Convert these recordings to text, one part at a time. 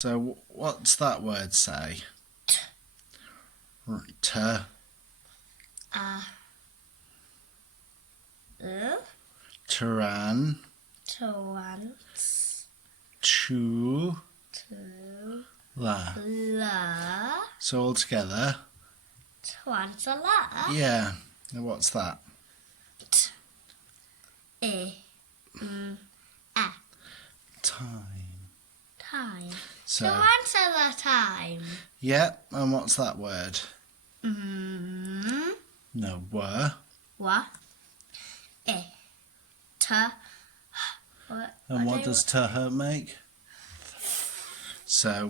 So what's that word say? T. Taran. La. So all together. Tarantula. Yeah. Now what's that? Time. So. Tarantula time. Yep. And what's that word? No. Were. And what does t make? So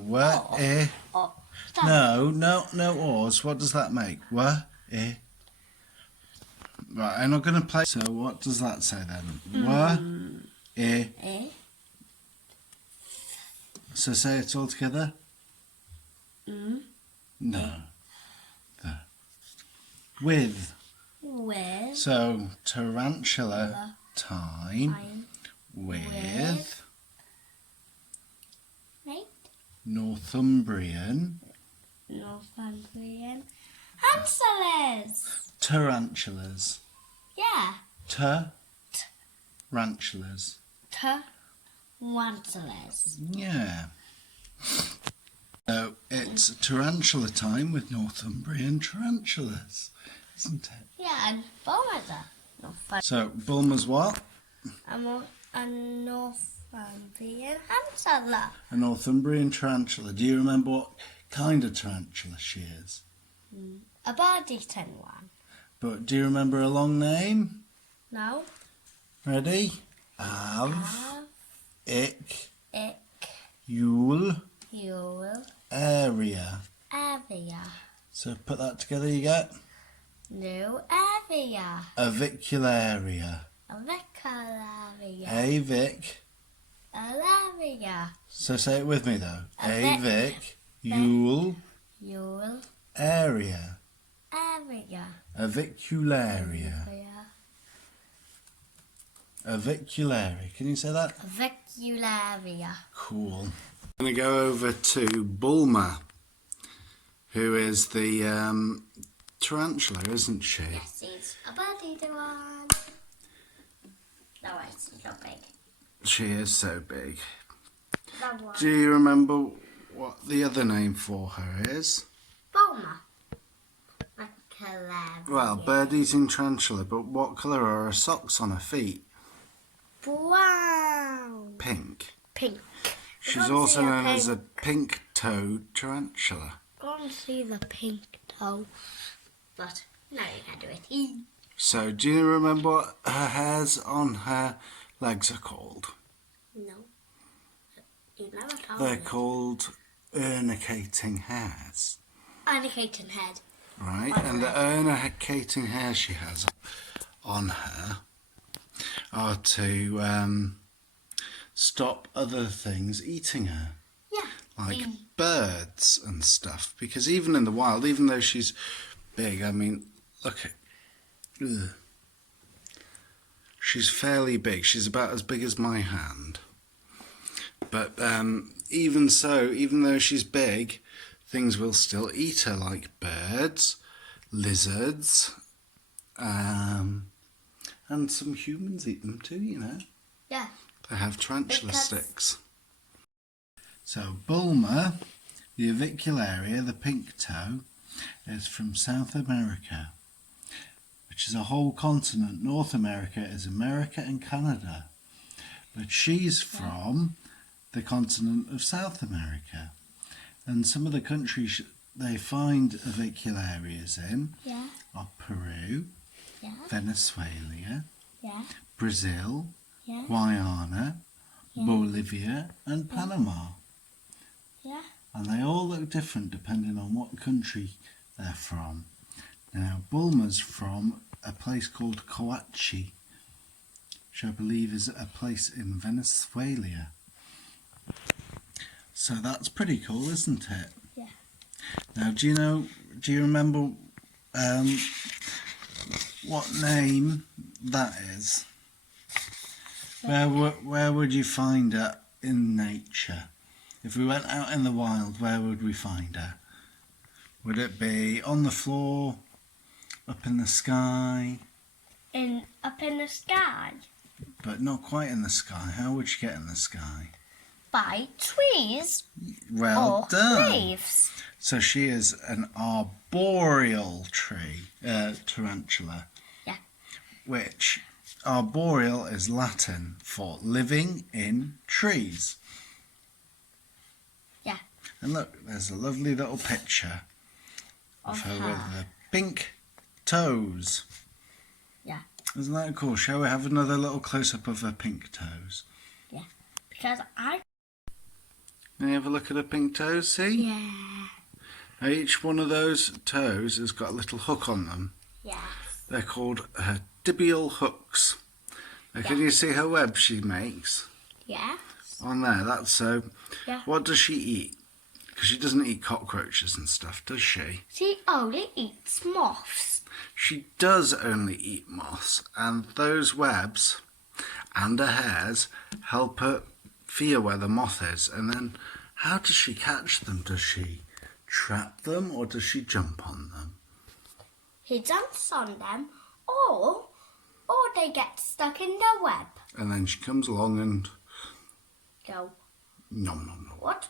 No ors. What does that make? Right, I'm not going to play. So what does that say then? So say it all together. No. With. So tarantula time with Northumbrian tarantulas. Yeah. Tarantulas. Tarantulas. Yeah. So it's tarantula time with Northumbrian tarantulas, isn't it? Yeah, and Bulma's So Bulma's what? a Northumbrian tarantula. A Northumbrian tarantula. Do you remember what kind of tarantula she is? A bird-eating one. But do you remember a long name? No. Ready? Avicularia. So put that together, you get? No, area. Avicularia. Avicularia. Avicularia. So say it with me though. Avicularia. Area. Avicularia. Avicularia. Can you say that? Avicularia. Cool. I'm going to go over to Bulma, who is the tarantula, isn't she? Yes, she's a bird-eating one. No, it's not big. She is so big. That one. Do you remember what the other name for her is? Bulma. Well, bird-eating tarantula, but what colour are her socks on her feet? Brown. Pink. Pink. She's also known as a pink-toed tarantula. Can't see the pink toe, but now you can do it. So, do you remember what her hairs on her legs are called? No. You never told They're me. called urnicating hairs. Urnicating head. Right, and the urnicating hairs she has on her are to stop other things eating her. Yeah. Like birds and stuff. Because even in the wild, even though she's big, I mean, look at... Ugh. She's fairly big. She's about as big as my hand. But even so, even though she's big, things will still eat her, like birds, lizards, and some humans eat them too, you know. Yeah. They have tarantula sticks. So Bulma, the Avicularia, the pink toe, is from South America, which is a whole continent. North America is America and Canada. But she's from the continent of South America. And some of the countries they find avicularias in are Peru, Venezuela, Brazil, Guyana, Bolivia and Panama. Yeah. And they all look different depending on what country they're from. Now, Bulma's from a place called Coachi, which I believe is a place in Venezuela. So that's pretty cool, isn't it? Yeah. Now, do you remember what name that is? Where would you find it in nature? If we went out in the wild, where would we find her? Would it be on the floor, up in the sky? Up in the sky. But not quite in the sky. How would she get in the sky? By trees Well or done. leaves. So she is an arboreal tarantula. Yeah. Which arboreal is Latin for living in trees. Yeah. And look, there's a lovely little picture of her with the pink toes. Yeah. Isn't that cool? Shall we have another little close-up of her pink toes? Yeah. Because Can you have a look at her pink toes, see? Yeah. Now each one of those toes has got a little hook on them. Yes. They're called her tibial hooks. Now, can you see her web she makes? Yes. On there, that's so. Yeah. What does she eat? Because she doesn't eat cockroaches and stuff, does she? She only eats moths. She does only eat moths, and those webs and her hairs help her feel where the moth is. And then, how does she catch them? Does she trap them, or does she jump on them? He jumps on them, or they get stuck in the web. And then she comes along and Go. nom nom nom. What?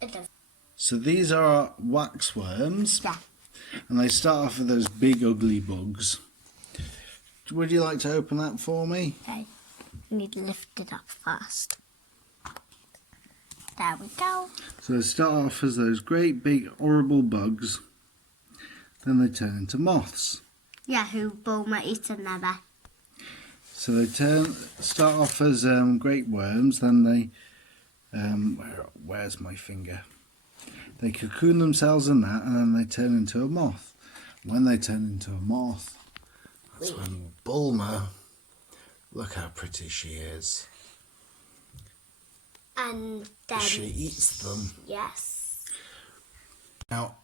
It does. So these are wax worms. Yeah. And they start off with those big ugly bugs. Would you like to open that for me? Okay. You need to lift it up first. There we go. So they start off as those great big horrible bugs. Then they turn into moths. Yeah, who Bulma eats another. So they start off as great worms. Then they where's my finger? They cocoon themselves in that, and then they turn into a moth. When they turn into a moth, that's when Bulma, look how pretty she is. And then She eats them. Yes. Now,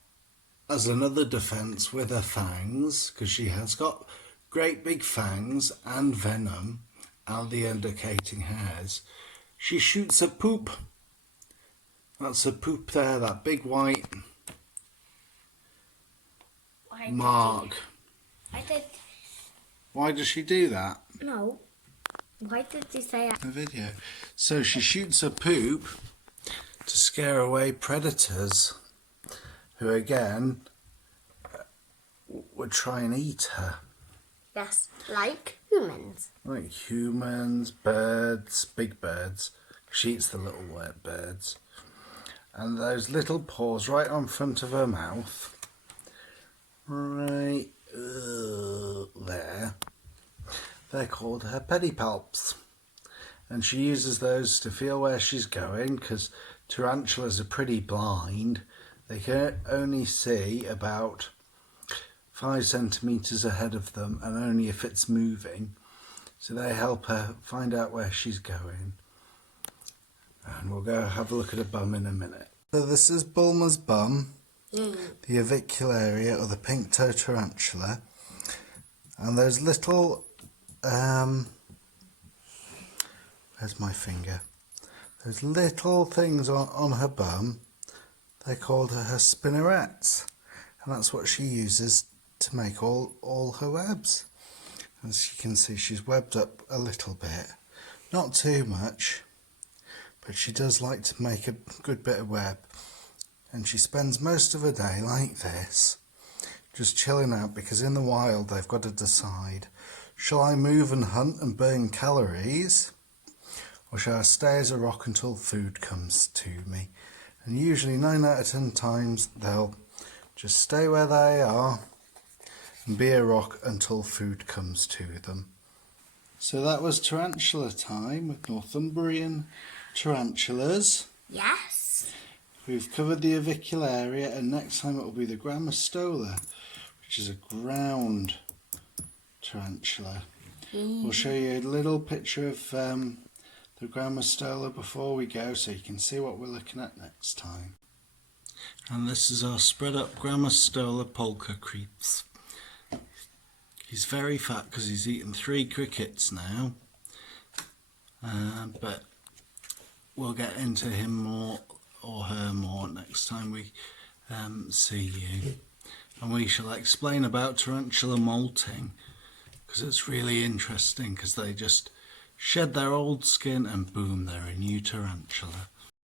as another defence with her fangs, because she has got great big fangs and venom and the indicating hairs, she shoots a poop. That's a poop there, that big white mark. Why does she do that? No. Why did you say that? The video. So she shoots a poop to scare away predators who again would try and eat her. Yes, like humans. Like humans, birds, big birds. She eats the little wet birds. And those little paws right on front of her mouth, right there, they're called her pedipalps. And she uses those to feel where she's going, because tarantulas are pretty blind. They can only see about 5 centimetres ahead of them, and only if it's moving. So they help her find out where she's going. And we'll go have a look at her bum in a minute. So this is Bulma's bum, the Avicularia, or the pink-toe tarantula. And those little, where's my finger? Those little things on her bum, they called her spinnerets. And that's what she uses to make all her webs. As you can see, she's webbed up a little bit. Not too much, but she does like to make a good bit of web. And she spends most of her day like this, just chilling out, because in the wild they've got to decide, shall I move and hunt and burn calories, or shall I stay as a rock until food comes to me? And usually 9 out of 10 times they'll just stay where they are and be a rock until food comes to them. So that was tarantula time with Northumbrian tarantulas. Yes. We've covered the Avicularia, and next time it will be the Grammostola, which is a ground tarantula. We'll show you a little picture of the Grammostola before we go, so you can see what we're looking at next time. And this is our spread up Grammostola polka creeps. He's very fat because he's eaten 3 crickets now, but we'll get into him more next time we see you. And we shall explain about tarantula molting, because it's really interesting, because they just shed their old skin and boom, they're a new tarantula.